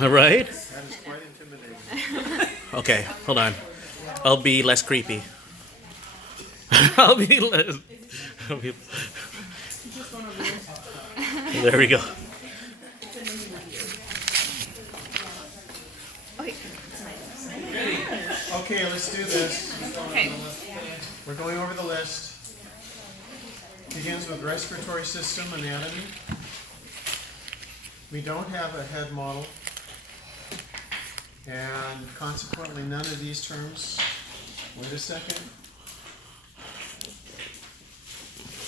Right? That is quite intimidating. Okay, hold on. I'll be less creepy. I'll be less. I'll be, there we go. Okay, let's do this. Okay. We're going over the list. Begins with respiratory system anatomy. We don't have a head model, and consequently none of these terms. Wait a second.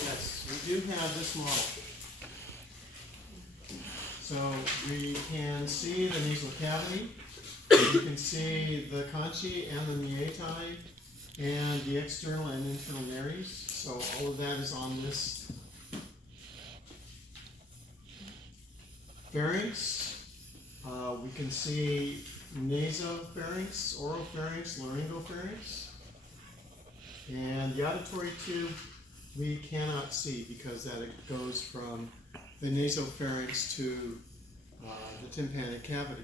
Yes, we do have this model. So we can see the nasal cavity. You can see the conchi and the meatai and the external and internal nares. So all of that is on this. Pharynx. We can see nasopharynx, oropharynx, laryngopharynx. And the auditory tube we cannot see because that it goes from the nasopharynx to the tympanic cavity.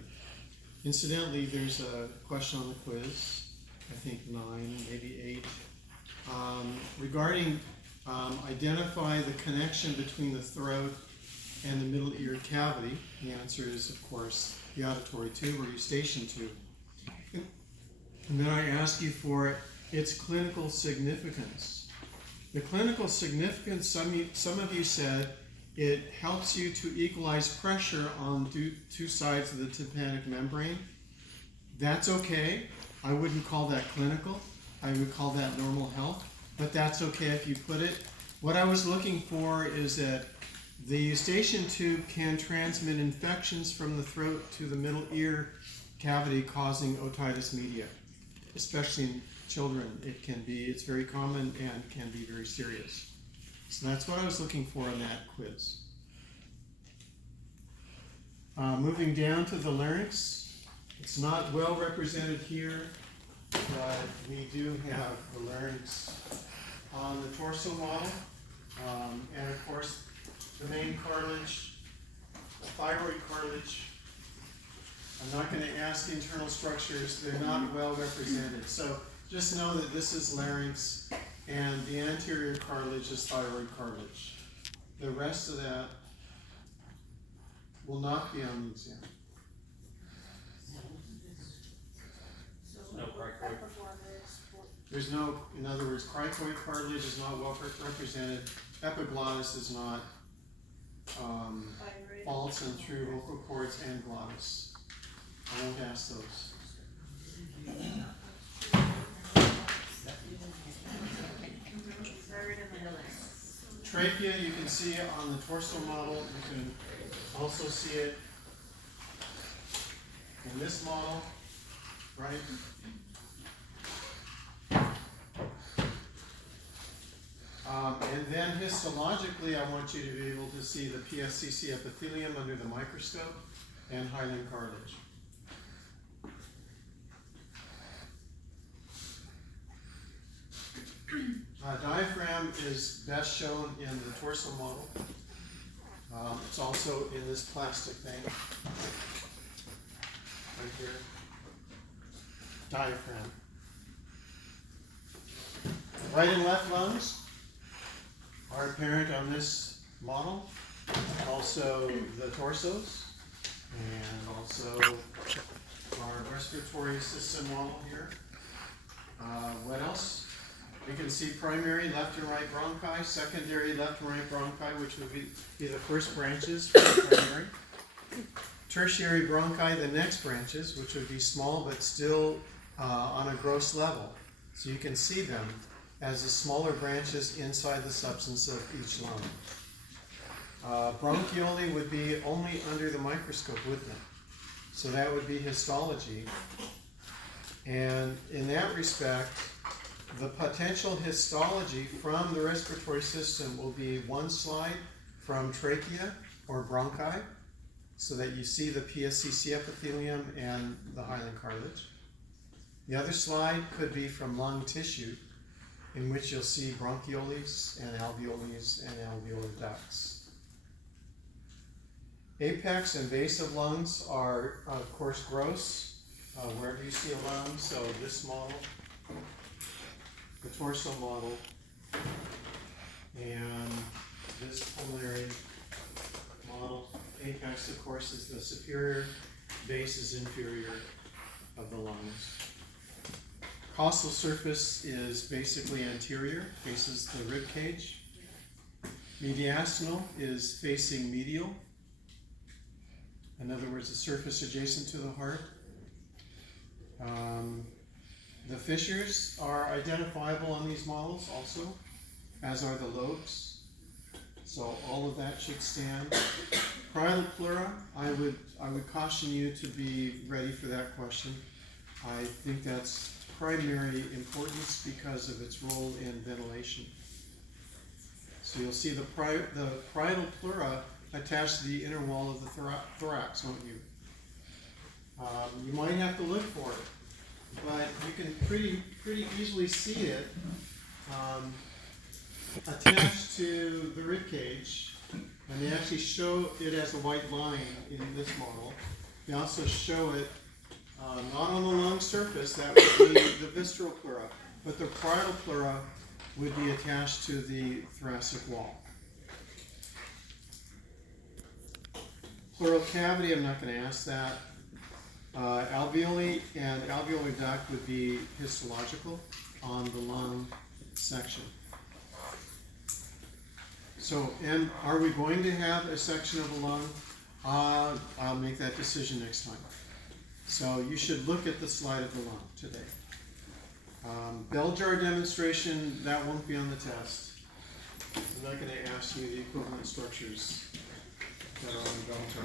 Incidentally, there's a question on the quiz, I think 9, maybe 8, regarding identify the connection between the throat and the middle ear cavity. The answer is, of course, the auditory tube or eustachian tube. And then I ask you for its clinical significance. The clinical significance, some of you said, it helps you to equalize pressure on two sides of the tympanic membrane. That's okay. I wouldn't call that clinical. I would call that normal health, but that's okay if you put it. What I was looking for is that the eustachian tube can transmit infections from the throat to the middle ear cavity, causing otitis media, especially in children. It's very common and can be very serious. So that's what I was looking for in that quiz. Moving down to the larynx, it's not well represented here, but we do have the larynx on the torso model, and of course the main cartilage, the thyroid cartilage. I'm not going to ask internal structures, they're not well represented. So just know that this is larynx and the anterior cartilage is thyroid cartilage. The rest of that will not be on the exam. No cricoid. There's no, in other words, cricoid cartilage is not well represented. Epiglottis is not false and through vocal cords and glottis. I won't ask those. Trachea, you can see it on the torso model. You can also see it in this model, right? And then histologically, I want you to be able to see the PSCC epithelium under the microscope and hyaline cartilage. Diaphragm is best shown in the torso model. It's also in this plastic thing right here. Diaphragm. Right and left lungs are apparent on this model. Also the torsos, and also our respiratory system model here. What else? We can see primary left and right bronchi, secondary left and right bronchi, which would be the first branches for the primary. Tertiary bronchi, the next branches, which would be small but still on a gross level. So you can see them as the smaller branches inside the substance of each lung. Bronchioli would be only under the microscope, wouldn't it? So that would be histology. And in that respect, the potential histology from the respiratory system will be one slide from trachea or bronchi, so that you see the PSCC epithelium and the hyaline cartilage. The other slide could be from lung tissue, in which you'll see bronchioles and alveoles and alveolar ducts. Apex and base of lungs are, of course, gross, wherever you see a lung. So this model, the torso model, and this pulmonary model. Apex, of course, is the superior, base is inferior of the lungs. Costal surface is basically anterior, faces the rib cage. Mediastinal is facing medial. In other words, the surface adjacent to the heart. The fissures are identifiable on these models also, as are the lobes. So all of that should stand. Parietal pleura, I would caution you to be ready for that question. I think that's primary importance because of its role in ventilation. So you'll see the parietal pleura attached to the inner wall of the thorax, won't you? You might have to look for it, but you can pretty easily see it attached to the rib cage, and they actually show it as a white line in this model. They also show it not on the lung surface, that would be the visceral pleura, but the parietal pleura would be attached to the thoracic wall. Pleural cavity, I'm not going to ask that. Alveoli and alveolar duct would be histological on the lung section. So, and are we going to have a section of the lung? I'll make that decision next time. So you should look at the slide of the lung today. Bell jar demonstration, that won't be on the test. I'm not going to ask you the equivalent structures that are on the bell jar.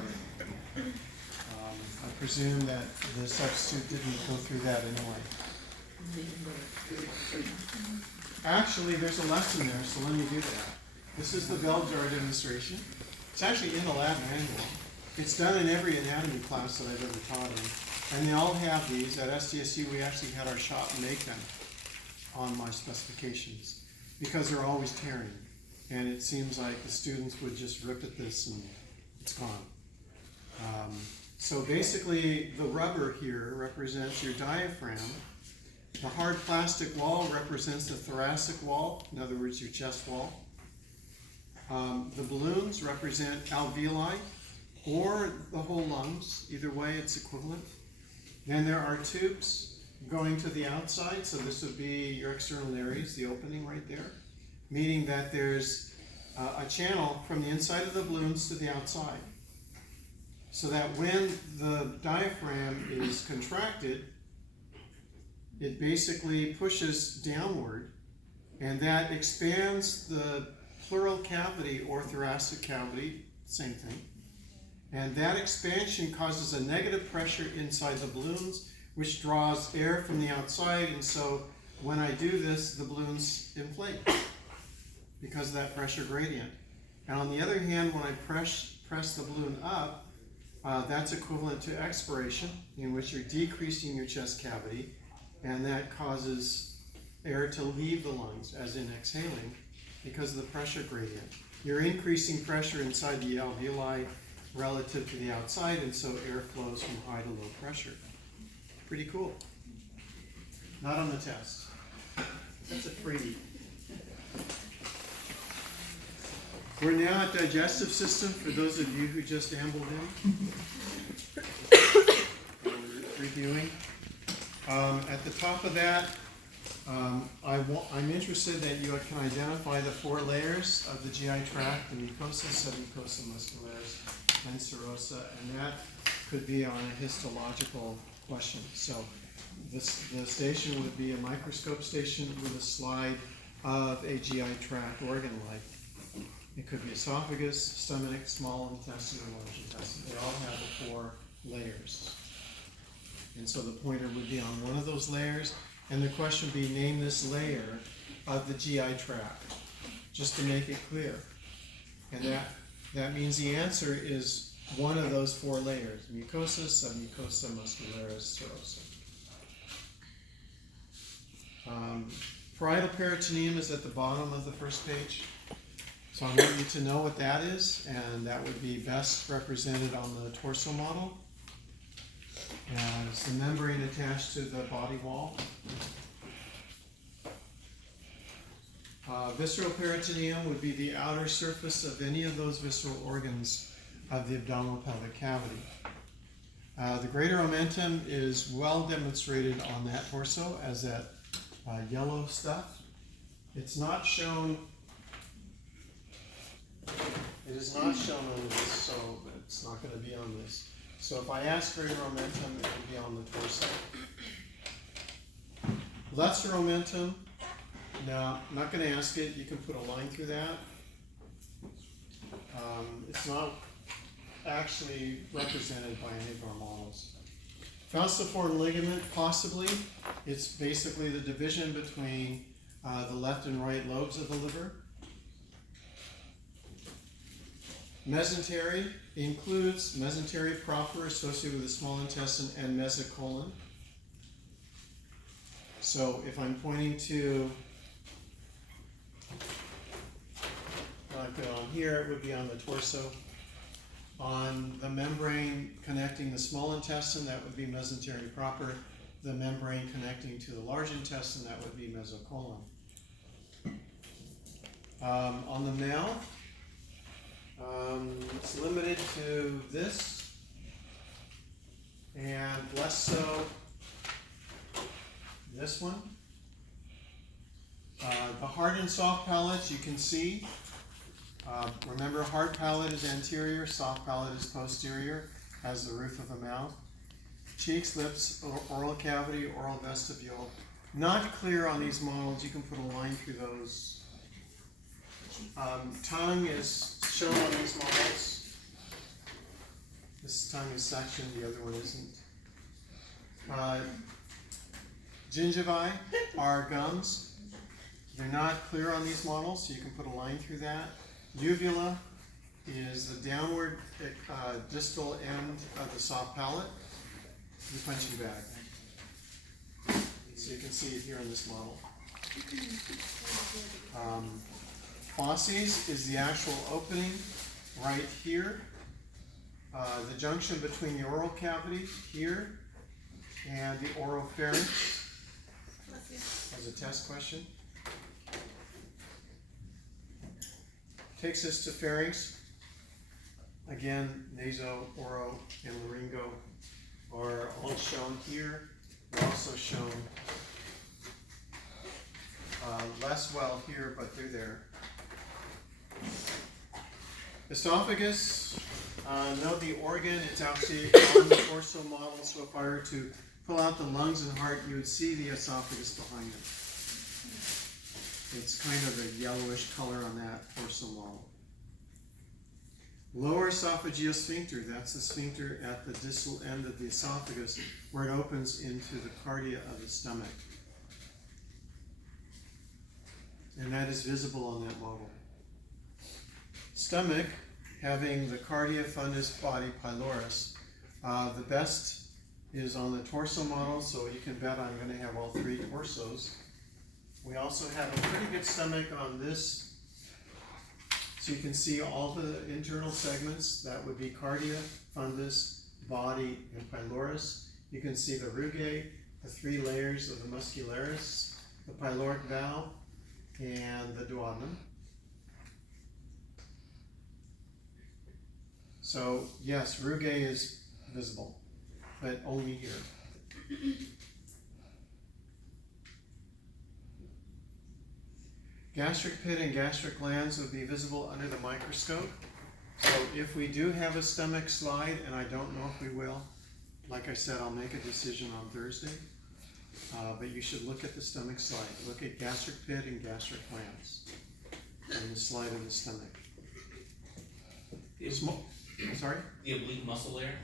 I presume that the substitute didn't go through that anyway. Actually, there's a lesson there, so let me do that. This is the bell jar demonstration. It's actually in the lab manual. It's done in every anatomy class that I've ever taught in. And they all have these. At SDSU, we actually had our shop make them on my specifications because they're always tearing. And it seems like the students would just rip at this and it's gone. So basically, the rubber here represents your diaphragm. The hard plastic wall represents the thoracic wall, in other words, your chest wall. The balloons represent alveoli or the whole lungs. Either way, it's equivalent. Then there are tubes going to the outside, so this would be your external nares, the opening right there, meaning that there's a channel from the inside of the balloons to the outside. So that when the diaphragm is contracted, it basically pushes downward, and that expands the pleural cavity or thoracic cavity, same thing. And that expansion causes a negative pressure inside the balloons, which draws air from the outside. And so when I do this, the balloons inflate because of that pressure gradient. And on the other hand, when I press the balloon up, that's equivalent to expiration, in which you're decreasing your chest cavity, and that causes air to leave the lungs, as in exhaling, because of the pressure gradient. You're increasing pressure inside the alveoli relative to the outside, and so air flows from high to low pressure. Pretty cool. Not on the test. That's a freebie. We're now at digestive system, for those of you who just ambled in. We're reviewing. At the top of that, I'm interested that you can identify the 4 layers of the GI tract: the mucosa, submucosa, muscularis, and serosa, and that could be on a histological question. So the station would be a microscope station with a slide of a GI tract organ like. It could be esophagus, stomach, small intestine, or large intestine. They all have the 4 layers. And so the pointer would be on one of those layers, and the question would be, name this layer of the GI tract, just to make it clear. And that means the answer is one of those 4 layers: mucosa, submucosa, muscularis, serosa. Parietal peritoneum is at the bottom of the first page. So I want you to know what that is, and that would be best represented on the torso model. And it's the membrane attached to the body wall. Visceral peritoneum would be the outer surface of any of those visceral organs of the abdominal pelvic cavity. The greater omentum is well demonstrated on that torso as that yellow stuff. It's not shown. It is not shown on this, so it's not going to be on this. So if I ask greater omentum, it will be on the torso. Lesser omentum. Now, I'm not going to ask it. You can put a line through that. It's not actually represented by any of our models. Falciform ligament, possibly. It's basically the division between the left and right lobes of the liver. Mesentery includes mesentery proper associated with the small intestine and mesocolon. So if I'm pointing to, like on here, it would be on the torso. On the membrane connecting the small intestine, that would be mesentery proper. The membrane connecting to the large intestine, that would be mesocolon. On the mouth, it's limited to this, and less so this one. The hard and soft palates, you can see. Remember, hard palate is anterior, soft palate is posterior, as the roof of the mouth. Cheeks, lips, oral cavity, oral vestibule. Not clear on these models, you can put a line through those. Tongue is shown on these models. This tongue is sectioned, the other one isn't. Gingivae are gums. They're not clear on these models, so you can put a line through that. Uvula is the downward distal end of the soft palate, the punching bag. So you can see it here in this model. Fauces is the actual opening right here. The junction between the oral cavity here and the oropharynx. As a test question. Takes us to pharynx. Again, naso, oro, and laryngo are all shown here. They're also shown less well here, but they're there. Esophagus, note the organ, it's actually on the torso model, so if I were to pull out the lungs and heart, you would see the esophagus behind it. It's kind of a yellowish color on that torso model. Lower esophageal sphincter, that's the sphincter at the distal end of the esophagus where it opens into the cardia of the stomach. And that is visible on that model. Stomach, having the cardia, fundus, body, pylorus. The best is on the torso model, so you can bet I'm going to have all three torsos. We also have a pretty good stomach on this, so you can see all the internal segments. That would be cardia, fundus, body, and pylorus. You can see the rugae, the three layers of the muscularis, the pyloric valve, and the duodenum. So yes, rugae is visible, but only here. Gastric pit and gastric glands would be visible under the microscope. So if we do have a stomach slide, and I don't know if we will, like I said, I'll make a decision on Thursday. But you should look at the stomach slide. Look at gastric pit and gastric glands and the slide of the stomach. Sorry? The oblique muscle layer?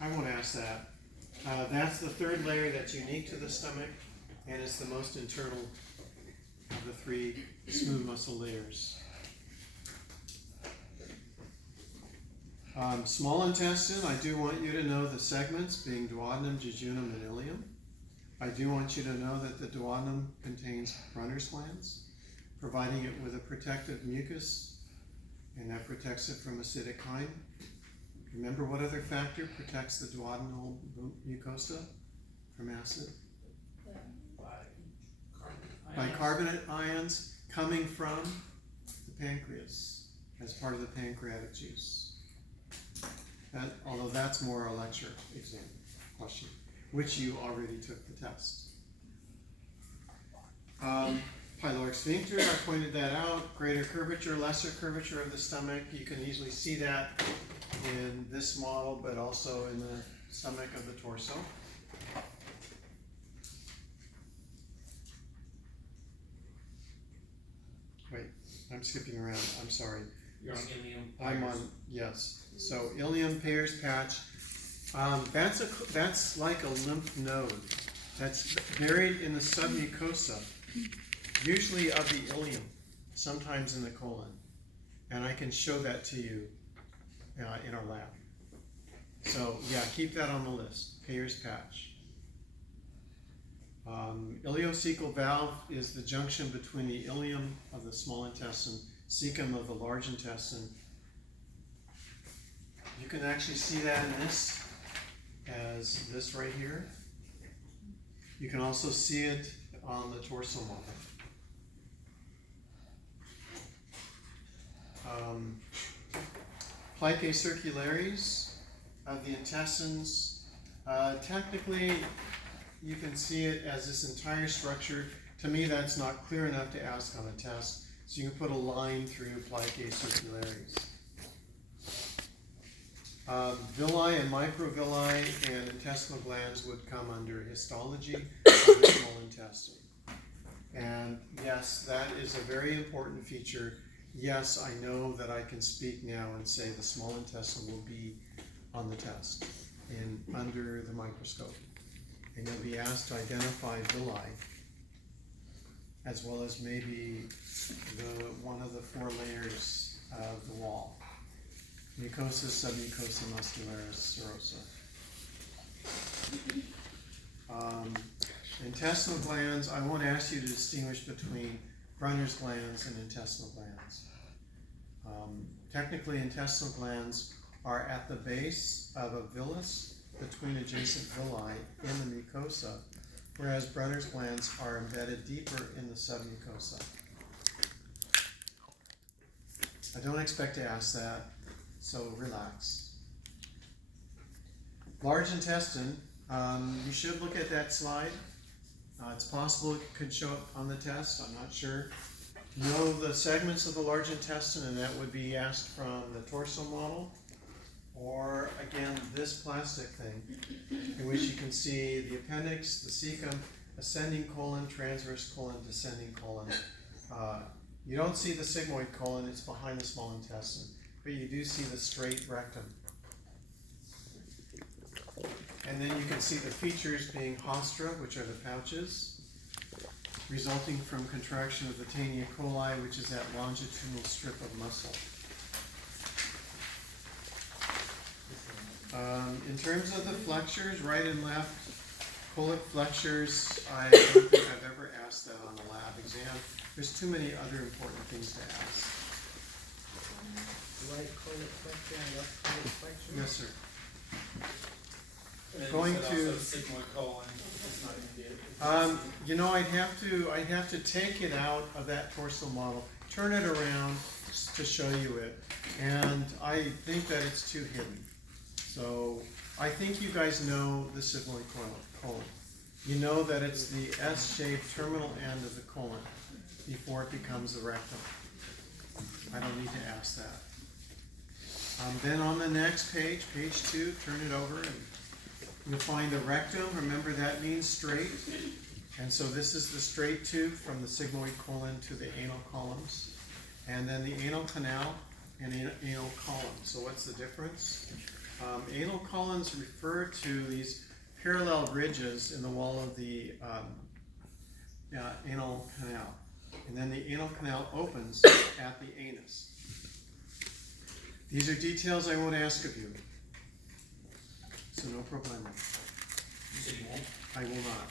I won't ask that. That's the third layer that's unique to the stomach, and it's the most internal of the three smooth muscle layers. Small intestine, I do want you to know the segments being duodenum, jejunum, and ileum. I do want you to know that the duodenum contains Brunner's glands. providing it with a protective mucus, and that protects it from acidic chyme. Remember what other factor protects the duodenal mucosa from acid? Bicarbonate ions coming from the pancreas as part of the pancreatic juice. Although that's more a lecture exam question, which you already took the test. Pyloric sphincter, I pointed that out. Greater curvature, lesser curvature of the stomach. You can easily see that in this model, but also in the stomach of the torso. Wait, I'm skipping around. I'm sorry. You're on ilium. I'm on, yes. So ilium, Peyer's patch. That's like a lymph node. That's buried in the submucosa, usually of the ilium, sometimes in the colon. And I can show that to you in our lab. So yeah, keep that on the list, Peyer's patch. Ileocecal valve is the junction between the ileum of the small intestine, cecum of the large intestine. You can actually see that in this as this right here. You can also see it on the torso model. Plicae circularis of the intestines. Technically, you can see it as this entire structure. To me, that's not clear enough to ask on a test. So you can put a line through plicae circularis. Villi and microvilli and intestinal glands would come under histology of the small intestine. And yes, that is a very important feature. Yes, I know that I can speak now and say the small intestine will be on the test under the microscope. And you'll be asked to identify villi, as well as maybe one of the 4 layers of the wall. Mucosa, submucosa, muscularis, serosa. Intestinal glands, I won't ask you to distinguish between Brunner's glands and intestinal glands. Technically, intestinal glands are at the base of a villus between adjacent villi in the mucosa, whereas Brunner's glands are embedded deeper in the submucosa. I don't expect to ask that, so relax. Large intestine, you should look at that slide. It's possible it could show up on the test, I'm not sure. Know the segments of the large intestine, and that would be asked from the torso model, or again, this plastic thing, in which you can see the appendix, the cecum, ascending colon, transverse colon, descending colon. You don't see the sigmoid colon, it's behind the small intestine, but you do see the straight rectum. And then you can see the features being haustra, which are the pouches, resulting from contraction of the Taenia coli, which is that longitudinal strip of muscle. In terms of the flexures, right and left, colic flexures, I don't think I've ever asked that on the lab exam. There's too many other important things to ask. Right colic flexure and left colic flexure? Yes, sir. And then Going you said to- also sigmoid colon. It's not indicated. I'd have to take it out of that torso model, turn it around to show you it, and I think that it's too hidden. So I think you guys know the sigmoid colon. You know that it's the S-shaped terminal end of the colon before it becomes the rectum. I don't need to ask that. Then on the next page, page 2, turn it over and you'll find the rectum. Remember, that means straight. And so this is the straight tube from the sigmoid colon to the anal columns. And then the anal canal and anal column. So what's the difference? Anal columns refer to these parallel ridges in the wall of the anal canal. And then the anal canal opens at the anus. These are details I won't ask of you. So no problemo. You said you won't? I will not.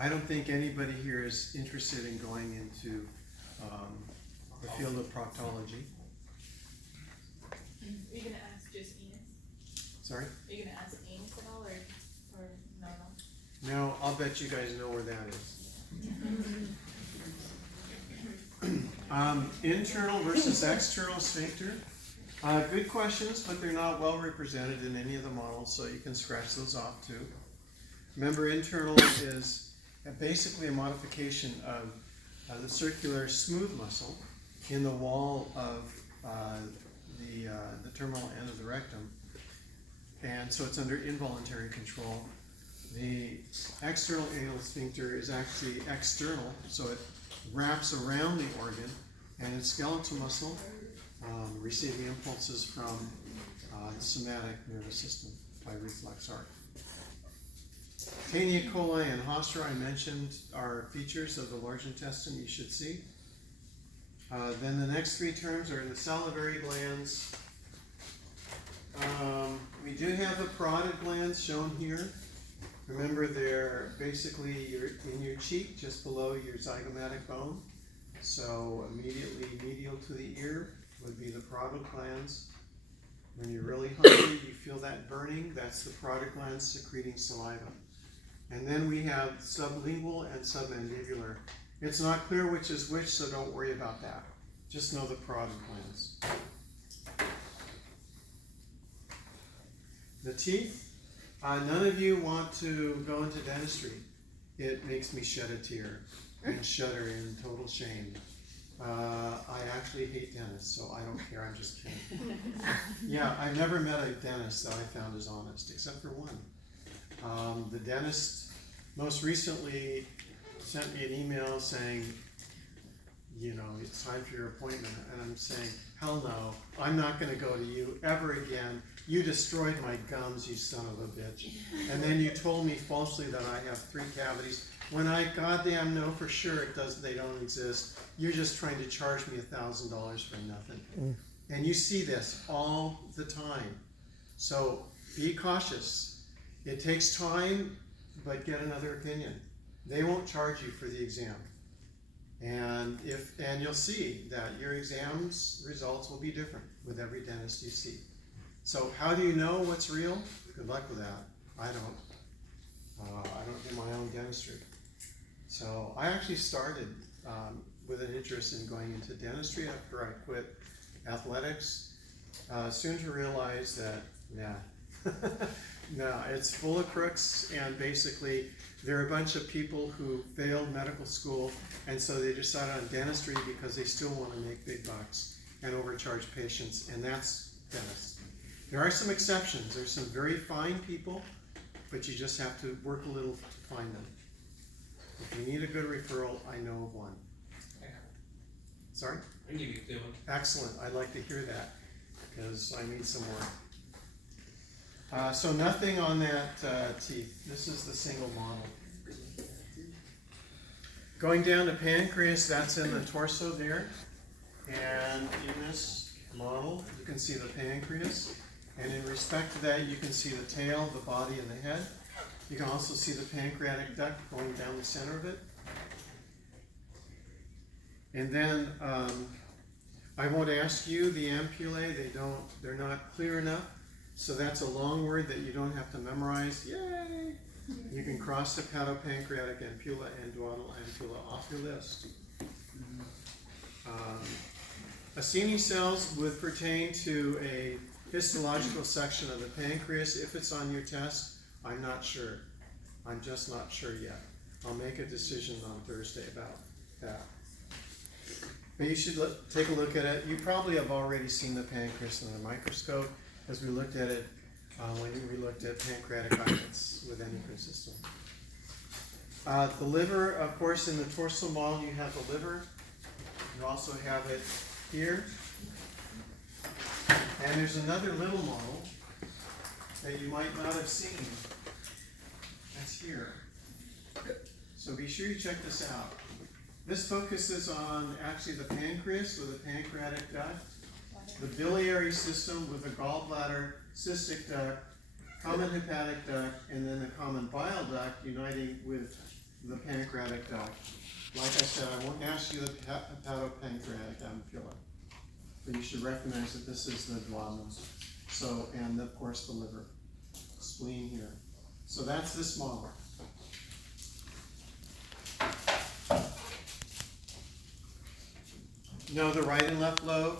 I don't think anybody here is interested in going into the field of proctology. Are you gonna ask just Enos? Sorry? Are you gonna ask Enos at all, or no? No, I'll bet you guys know where that is. Internal versus external sphincter. Good questions, but they're not well represented in any of the models, so you can scratch those off too. Remember, internal is basically a modification of the circular smooth muscle in the wall of the terminal end of the rectum, and so it's under involuntary control. The external anal sphincter is actually external, so it wraps around the organ, and it's skeletal muscle receiving impulses from the somatic nervous system by reflex arc. Taenia coli and Hofstra, I mentioned, are features of the large intestine you should see. Then the next three terms are the salivary glands. We do have the parotid glands shown here. Remember, they're basically in your cheek, just below your zygomatic bone. So immediately medial to the ear would be the parotid glands. When you're really hungry, you feel that burning, that's the parotid glands secreting saliva. And then we have sublingual and submandibular. It's not clear which is which, so don't worry about that. Just know the parotid glands. The teeth. None of you want to go into dentistry. It makes me shed a tear and shudder in total shame. I actually hate dentists, so I don't care, I'm just kidding. Yeah, I've never met a dentist that I found as honest, except for one. The dentist most recently sent me an email saying, you know, it's time for your appointment, and I'm saying, hell no, I'm not going to go to you ever again. You destroyed my gums, you son of a bitch. And then you told me falsely that I have 3 cavities, when I goddamn know for sure they don't exist. You're just trying to charge me $1,000 for nothing. And you see this all the time. So be cautious. It takes time, but get another opinion. They won't charge you for the exam. And you'll see that your exam's results will be different with every dentist you see. So how do you know what's real? Good luck with that. I don't do my own dentistry. So I actually started with an interest in going into dentistry after I quit athletics. Soon to realize that, no, it's full of crooks, and basically they're a bunch of people who failed medical school, and so they decided on dentistry because they still want to make big bucks and overcharge patients, and that's dentists. There are some exceptions. There's some very fine people, but you just have to work a little to find them. If you need a good referral, I know of one. Sorry? I can give you a good one. Excellent. I'd like to hear that because I need some more. So nothing on that teeth. This is the single model. Going down to pancreas, that's in the torso there. And in this model, you can see the pancreas. And in respect to that, you can see the tail, the body, and the head. You can also see the pancreatic duct going down the center of it. And then I won't ask you the ampullae. They're not clear enough. So that's a long word that you don't have to memorize. Yay! You can cross the hepatopancreatic ampulla and duodenal ampulla off your list. Acini cells would pertain to a histological section of the pancreas. If it's on your test, I'm not sure. I'm just not sure yet. I'll make a decision on Thursday about that. But you should take a look at it. You probably have already seen the pancreas under the microscope, as we looked at it when we looked at pancreatic islets with endocrine system. The liver, of course, in the torso model, you have the liver. You also have it here. And there's another little model that you might not have seen. That's here. So be sure you check this out. This focuses on actually the pancreas with a pancreatic duct, the biliary system with the gallbladder, cystic duct, common hepatic duct, and then the common bile duct uniting with the pancreatic duct. Like I said, I won't ask you the hepatopancreatic ampulla, but you should recognize that this is the duodenum. So, and of course the liver, spleen here. So that's this model. Know the right and left lobe.